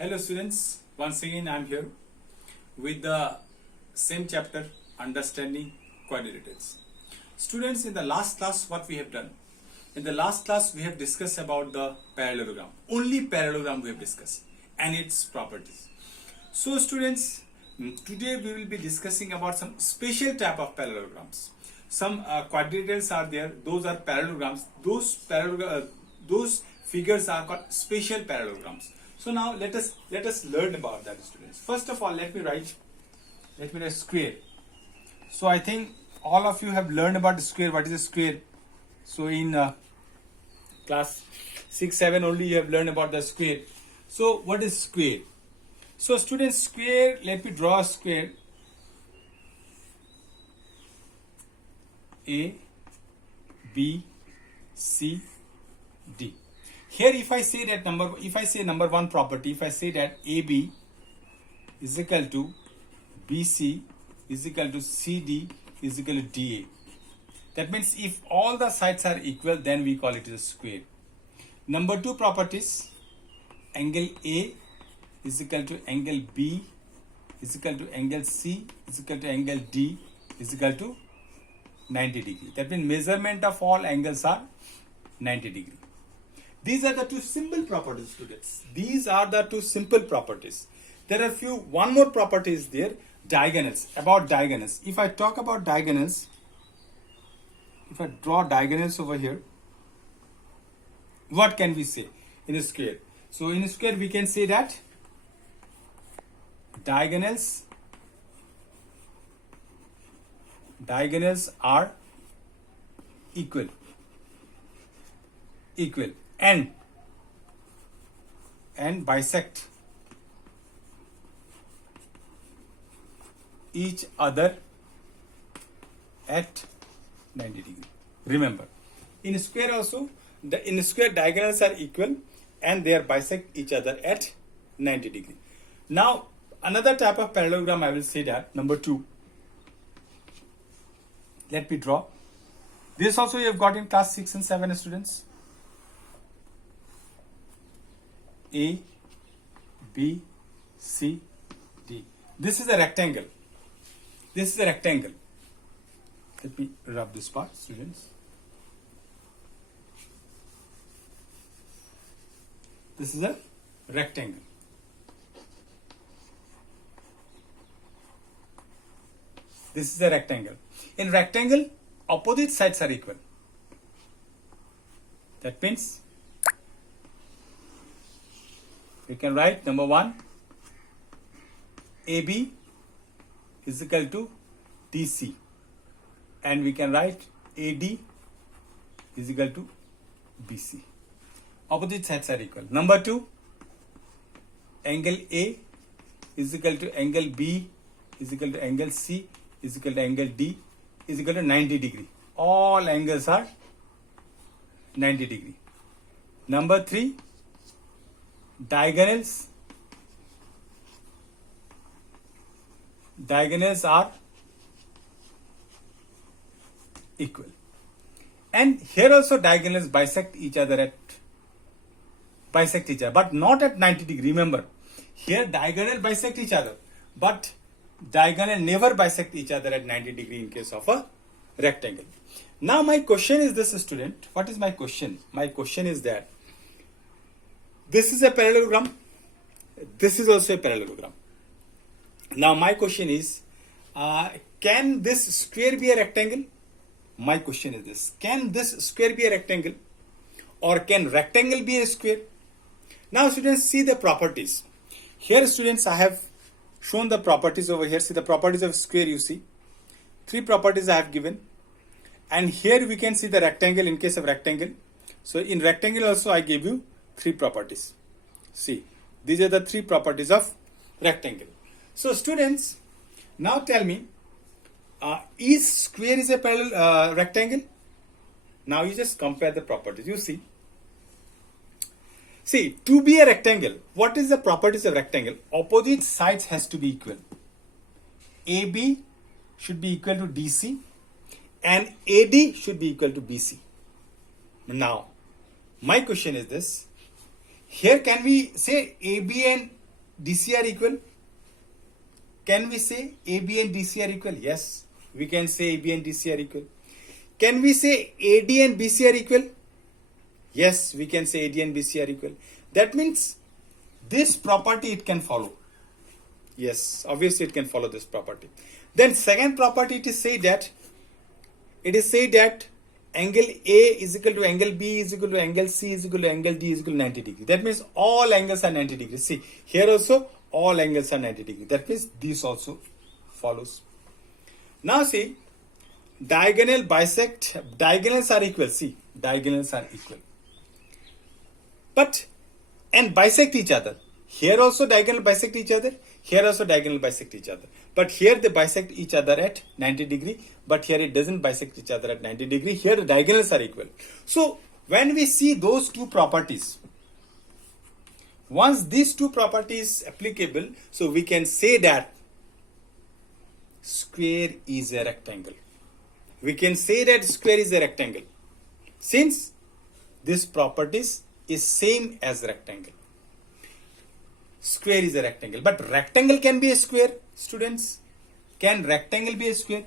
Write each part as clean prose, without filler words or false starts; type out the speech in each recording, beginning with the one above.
Hello students, once again I am here with the same chapter, understanding quadrilaterals. Students, in the last class what we have done? In the last class we have discussed about the parallelogram. Only parallelogram we have discussed and its properties. So students, today we will be discussing about some special type of parallelograms. Some quadrilaterals are there, those are parallelograms. Those figures are called special parallelograms. So now let us learn about that, students. First of all, let me write square. So I think all of you have learned about the square. What is a square? So in class 6, 7 only you have learned about the square. So what is square? So students, square, let me draw a square. A, B, C, D. Here if I say number one property, if I say that AB is equal to BC is equal to CD is equal to DA. That means if all the sides are equal, then we call it a square. Number two properties, angle A is equal to angle B is equal to angle C is equal to angle D is equal to 90 degree. That means measurement of all angles are 90 degree. These are the two simple properties, students. These are the two simple properties. There are one more property is there, diagonals. About diagonals. If I talk about diagonals, if I draw diagonals over here, what can we say in a square? So in a square we can say that diagonals are equal and bisect each other at 90 degree. Remember, in a square also, in a square diagonals are equal and they are bisect each other at 90 degree. Now another type of parallelogram I will say that, number 2. Let me draw. This also you have got in class 6 and 7, students. A, B, C, D. This is a rectangle. This is a rectangle. Let me rub this part, students. This is a rectangle. This is a rectangle. In rectangle, opposite sides are equal. That means we can write number 1, AB is equal to DC, and we can write AD is equal to BC. Opposite sides are equal. Number 2, angle A is equal to angle B is equal to angle C is equal to angle D is equal to 90 degree. All angles are 90 degree. Number 3, diagonals are equal, and here also diagonals bisect each other, but not at 90 degree. Remember, here diagonal bisect each other, but diagonal never bisect each other at 90 degree in case of a rectangle. Now my question is this, student. What is my question? My question is that this is a parallelogram. This is also a parallelogram. Now my question is, can this square be a rectangle? My question is this. Can this square be a rectangle? Or can rectangle be a square? Now students, see the properties. Here students, I have shown the properties over here. See the properties of square, you see. 3 properties I have given. And here we can see the rectangle in case of rectangle. So in rectangle also I gave you 3 properties. See, these are the 3 properties of rectangle. So students, now tell me, is square is a parallel rectangle? Now you just compare the properties. You see, to be a rectangle, what is the properties of rectangle? Opposite sides has to be equal. AB should be equal to DC and AD should be equal to BC. Now, my question is this. Here can we say AB and DC are equal? Can we say AB and DC are equal? Yes, we can say AB and DC are equal. Can we say AD and BC are equal? Yes, we can say AD and BC are equal. That means this property it can follow. Yes, obviously it can follow this property. Then second property it is said that angle A is equal to angle B is equal to angle C is equal to angle D is equal to 90 degrees. That means all angles are 90 degrees. See, here also all angles are 90 degrees. That means this also follows. Now see, diagonals are equal. See, diagonals are equal. But, and bisect each other. Here also diagonal bisect each other. Here also diagonal bisect each other. But here they bisect each other at 90 degree. But here it doesn't bisect each other at 90 degree. Here the diagonals are equal. So when we see those two properties, once these two properties applicable, so we can say that square is a rectangle. We can say that square is a rectangle since this properties is same as rectangle. Square is a rectangle, but rectangle can be a square, students. Can rectangle be a square?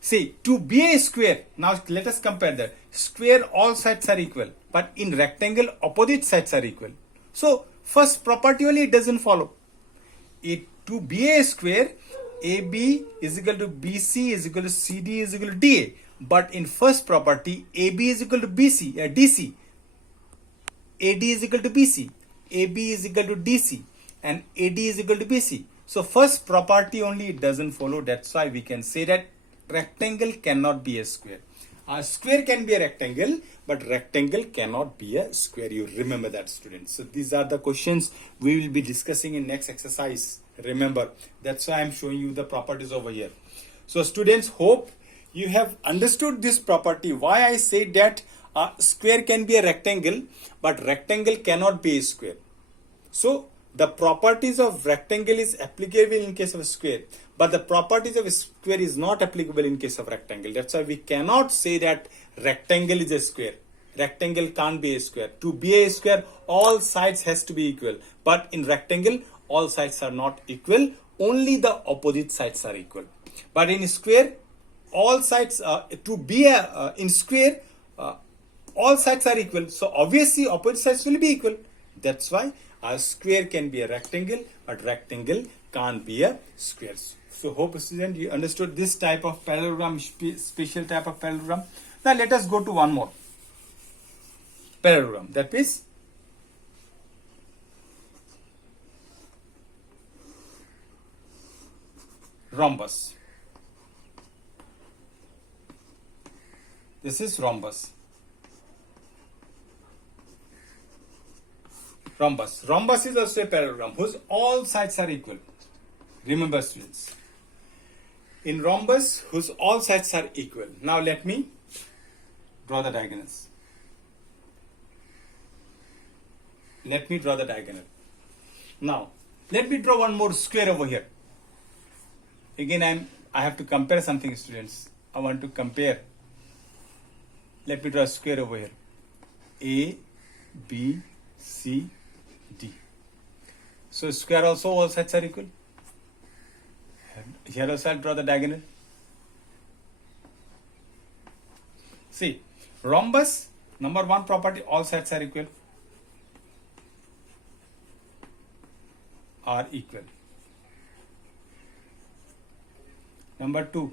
See, to be a square, now let us compare that. Square, all sides are equal, but in rectangle, opposite sides are equal. So, first property only it doesn't follow. To be a square, AB is equal to BC is equal to CD is equal to DA. But in first property, AB is equal to DC, AD is equal to BC, AB is equal to DC, and AD is equal to BC. So first property only it doesn't follow. That's why we can say that rectangle cannot be a square. A square can be a rectangle, but rectangle cannot be a square. You remember that, students. So these are the questions we will be discussing in next exercise. Remember, that's why I'm showing you the properties over here. So students, hope you have understood this property. Why I said that a square can be a rectangle, but rectangle cannot be a square. So the properties of rectangle is applicable in case of a square, but the properties of a square is not applicable in case of rectangle. That's why we cannot say that rectangle is a square. Rectangle can't be a square. To be a square, all sides has to be equal. But in rectangle, all sides are not equal. Only the opposite sides are equal. But in square, all sides in square, all sides are equal. So obviously opposite sides will be equal. That's why a square can be a rectangle, but rectangle can't be a square. So hope student you understood this type of parallelogram, special type of parallelogram. Now let us go to one more parallelogram, that is rhombus. This is rhombus. Rhombus is also a parallelogram whose all sides are equal. Remember, students, in rhombus whose all sides are equal. Now let me draw the diagonals. Let me draw the diagonal. Now let me draw one more square over here. Again, I have to compare something, students. I want to compare. Let me draw a square over here. A, B, C, D. So square also all sides are equal. Here also I'll draw the diagonal. See, rhombus, number one property, all sides are equal. Are equal. Number two,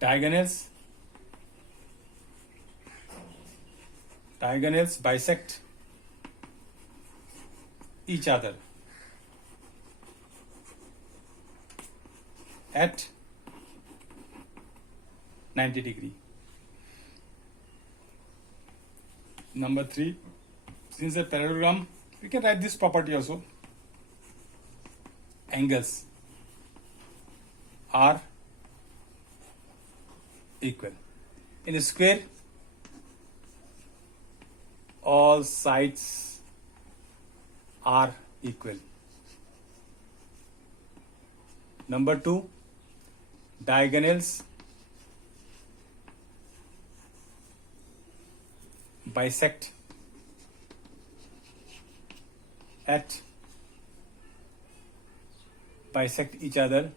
diagonals bisect each other at 90 degree. Number three, since a parallelogram, we can write this property also. Angles are equal. In a square, all sides are equal. Number two, diagonals bisect at bisect each other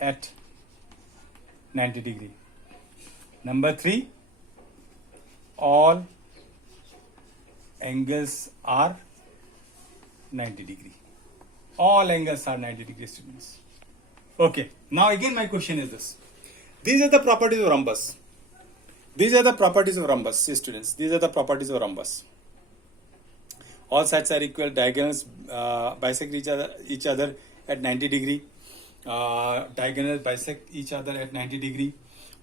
at 90 degree. Number 3, all angles are 90 degree. All angles are 90 degree, students. Okay, now again my question is this. These are the properties of rhombus. These are the properties of rhombus. See, students, these are the properties of rhombus. All sides are equal, diagonals bisect each other at 90 degree. Diagonals bisect each other at 90 degree.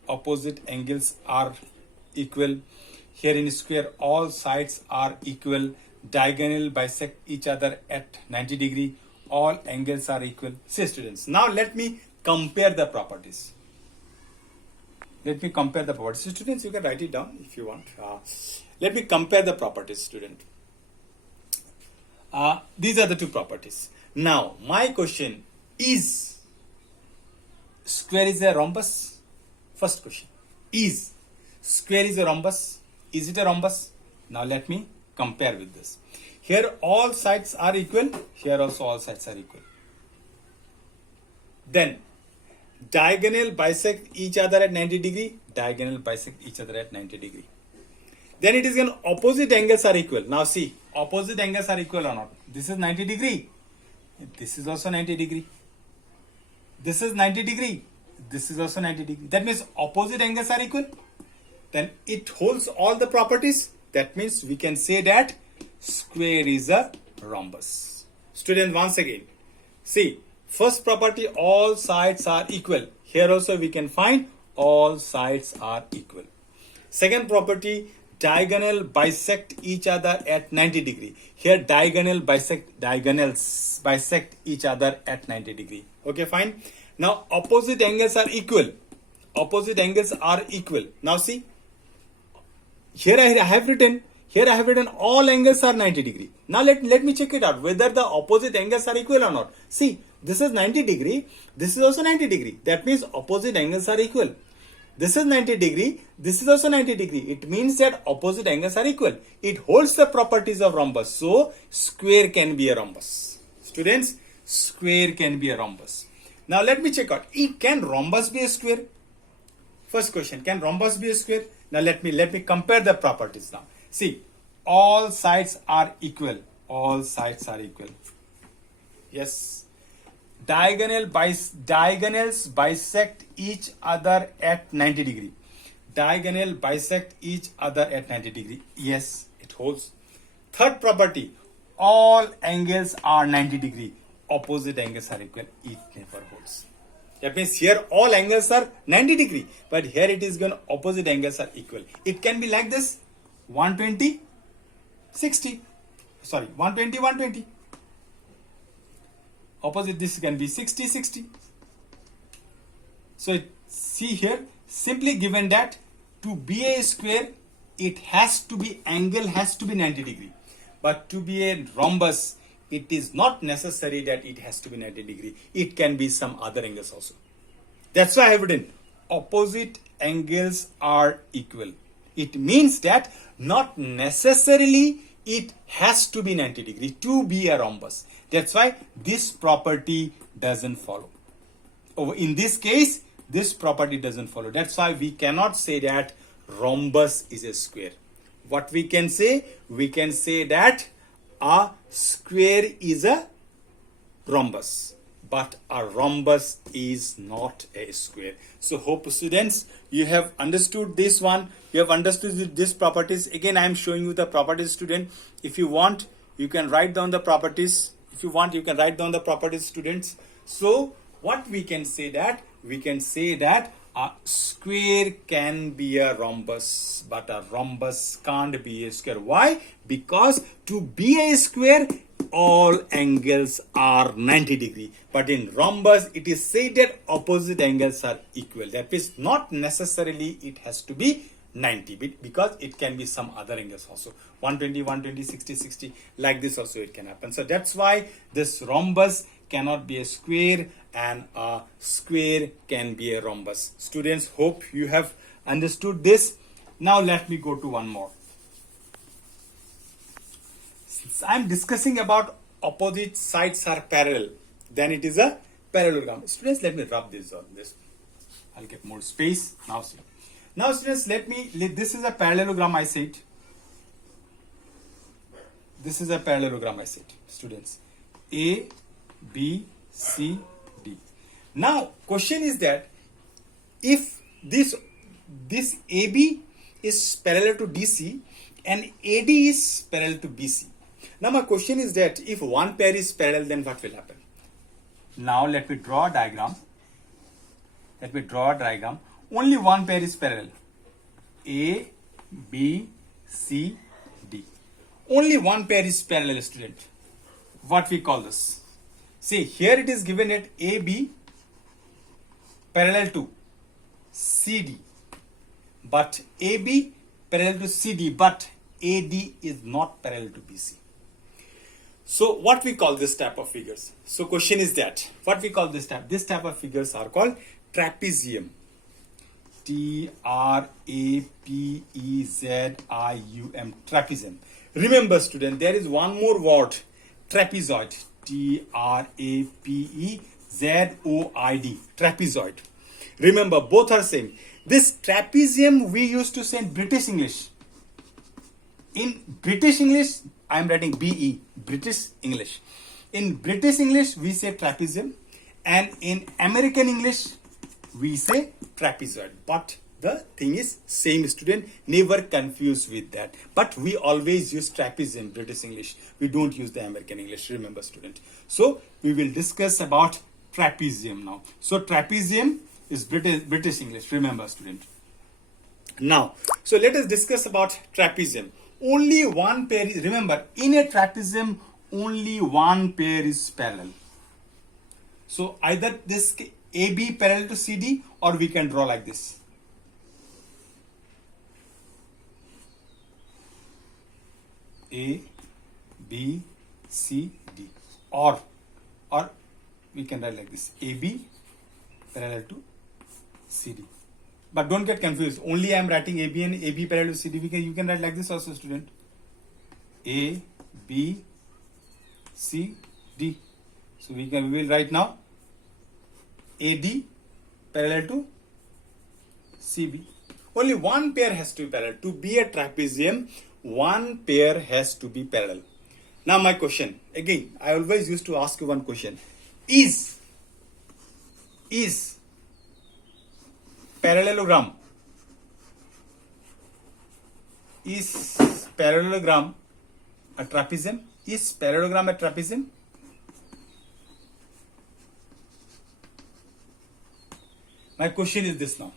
Opposite angles are equal. Here in square, all sides are equal. Diagonal bisect each other at 90 degree. All angles are equal. See, students, now let me compare the properties. Let me compare the properties. Students, you can write it down if you want. Let me compare the properties, student. These are the two properties. Now, my question is, square is a rhombus? First question. Is square is a rhombus? Is it a rhombus? Now, let me compare with this. Here all sides are equal. Here also all sides are equal. Then diagonal bisect each other at 90 degree. Diagonal bisect each other at 90 degree. Then it is an opposite angles are equal. Now see, opposite angles are equal or not. This is 90 degree. This is also 90 degree. This is 90 degree. This is also 90 degree. That means opposite angles are equal. Then it holds all the properties. That means we can say that square is a rhombus. Student, once again, see, first property, all sides are equal. Here also we can find all sides are equal. Second property, diagonal bisect each other at 90 degree. Here diagonals bisect each other at 90 degree. Okay, fine. Now opposite angles are equal. Opposite angles are equal. Now see, here I have written all angles are 90 degree. Now let me check it out whether the opposite angles are equal or not. See, this is 90 degree. This is also 90 degree. That means opposite angles are equal. This is 90 degree. This is also 90 degree. It means that opposite angles are equal. It holds the properties of rhombus. So square can be a rhombus. Students, square can be a rhombus. Now let me check out. Can rhombus be a square? First question, can rhombus be a square? Now let me compare the properties now. See, all sides are equal. All sides are equal. Yes. Diagonals bisect each other at 90 degree. Diagonal bisect each other at 90 degree. Yes, it holds. Third property, all angles are 90 degree. Opposite angles are equal. It never holds. That means here all angles are 90 degree, but here it is going opposite angles are equal. It can be like this, 120, 60. Sorry, 120, 120. Opposite this can be 60, 60. So see here, simply given that to be a square, it has to be, angle has to be 90 degree. But to be a rhombus, it is not necessary that it has to be 90 degree. It can be some other angles also. That's why I have written opposite angles are equal. It means that not necessarily it has to be 90 degree to be a rhombus. That's why this property doesn't follow. In this case, this property doesn't follow. That's why we cannot say that rhombus is a square. What we can say that a square is a rhombus, but a rhombus is not a square. So hope students, you have understood this one. You have understood these properties. Again, I am showing you the properties, student. If you want, you can write down the properties. If you want, you can write down the properties, students. So what we can say that? We can say that a square can be a rhombus, but a rhombus can't be a square. Why? Because to be a square, all angles are 90 degree. But in rhombus, it is said that opposite angles are equal. That means not necessarily it has to be 90, because it can be some other angles also. 120, 120, 60, 60, like this also it can happen. So that's why this rhombus cannot be a square and a square can be a rhombus. Students, hope you have understood this. Now let me go to one more. I'm discussing about opposite sides are parallel, then it is a parallelogram. Students, let me rub this on this. I'll get more space. Now see. Now students, this is a parallelogram I said. This is a parallelogram I said, students. A, B, C, D. Now, question is that if this AB is parallel to DC and AD is parallel to BC. Now my question is that if one pair is parallel, then what will happen? Now let me draw a diagram. Only one pair is parallel. A, B, C, D. Only one pair is parallel, student. What we call this? See, here it is given at AB parallel to CD. But AB parallel to CD, but AD is not parallel to BC. So what we call this type of figures? So question is that, what we call this type? This type of figures are called trapezium. T-R-A-P-E-Z-I-U-M, trapezium. Remember student, there is one more word, trapezoid. T-R-A-P-E-Z-O-I-D, trapezoid. Remember, both are same. This trapezium we used to say in British English. In British English, I am writing BE, British English. In British English, we say trapezium, and in American English, we say trapezoid. But the thing is same, student. Never confuse with that. But we always use trapezium, British English. We don't use the American English. Remember, student. So we will discuss about trapezium now. So trapezium is British English. Remember, student. Now, so let us discuss about trapezium. Only one pair is, remember, in a trapezium, only one pair is parallel. So either this AB parallel to CD, or we can draw like this. A, B, C, D. Or we can write like this. AB parallel to CD. But don't get confused. Only I am writing AB and AB parallel to CD. You can write like this also, student. A, B, C, D. So we will write now AD parallel to CB. Only one pair has to be parallel. To be a trapezium, one pair has to be parallel. Now my question, again, I always used to ask you one question. Is parallelogram a trapezium? Is parallelogram a trapezium? My question is this now.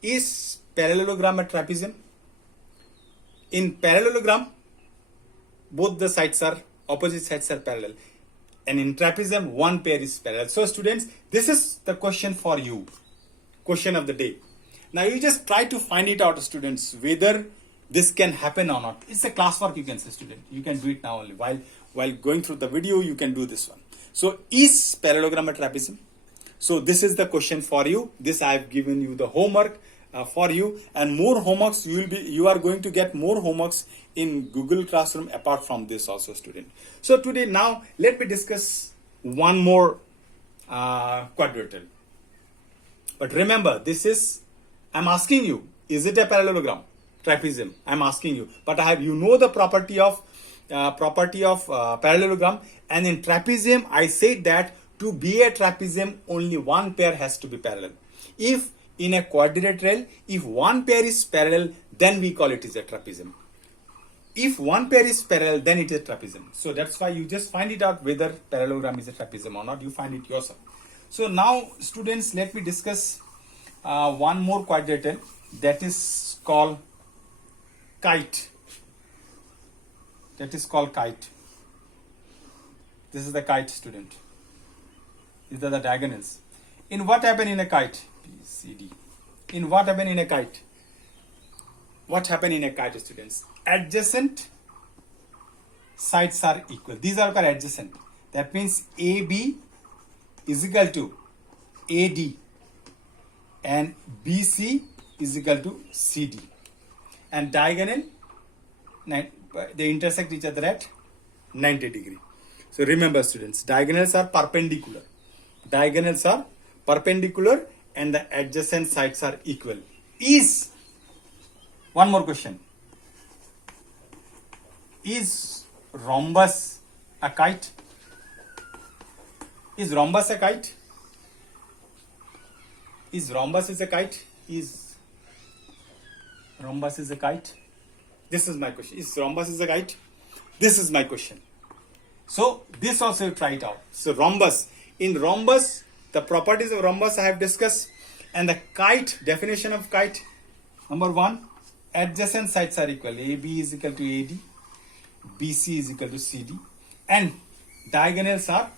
Is parallelogram a trapezium? In parallelogram, both the sides are, opposite sides are parallel. And in trapezium, one pair is parallel. So students, this is the question for you. Question of the day. Now you just try to find it out, students, whether this can happen or not. It's a classwork, you can say, student. You can do it now only. While going through the video, you can do this one. So is parallelogram a trapezium? So this is the question for you. This I have given you the homework for you, and more homeworks you are going to get more homeworks in Google Classroom apart from this also, student. So today now let me discuss one more quadrilateral. But remember, this is, I'm asking you, is it a parallelogram? Trapezium, I'm asking you. But you know the property of parallelogram, and in trapezium I said that to be a trapezium, only one pair has to be parallel. If in a quadrilateral, if one pair is parallel, then we call it is a trapezium. If one pair is parallel, then it is a trapezium. So that's why you just find it out whether parallelogram is a trapezium or not. You find it yourself. So now, students, let me discuss one more quadrilateral, that is called kite. That is called kite. This is the kite, student. These are the diagonals. In what happened in a kite? B, C, D. In what happened in a kite? What happened in a kite, students? Adjacent sides are equal. These are called adjacent. That means AB is equal to AD and BC is equal to CD. And diagonal, they intersect each other at 90 degree. So remember students, diagonals are perpendicular. Diagonals are perpendicular and the adjacent sides are equal. Is, one more question, is rhombus a kite? Is rhombus a kite? Is rhombus is a kite? Is rhombus is a kite? This is my question. Is rhombus is a kite? This is my question. So this also you try it out. So rhombus. In rhombus, the properties of rhombus I have discussed, and the kite, definition of kite. Number one, adjacent sides are equal. AB is equal to AD, BC is equal to CD, and diagonals are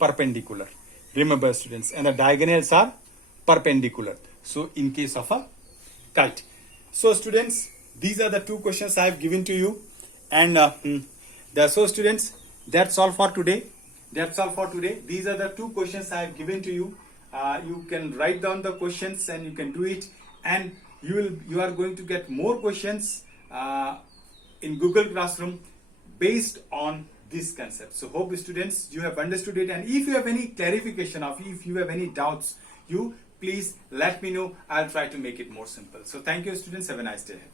perpendicular. Remember students, and the diagonals are perpendicular. So in case of a kite. So students, these are the two questions I have given to you, and so students, that's all for today. That's all for today. These are the two questions I have given to you. You can write down the questions and you can do it, and you are going to get more questions in Google Classroom based on this concept. So hope students you have understood it, and if you have any clarification or if you have any doubts, you please let me know. I'll try to make it more simple. So thank you students. Have a nice day ahead.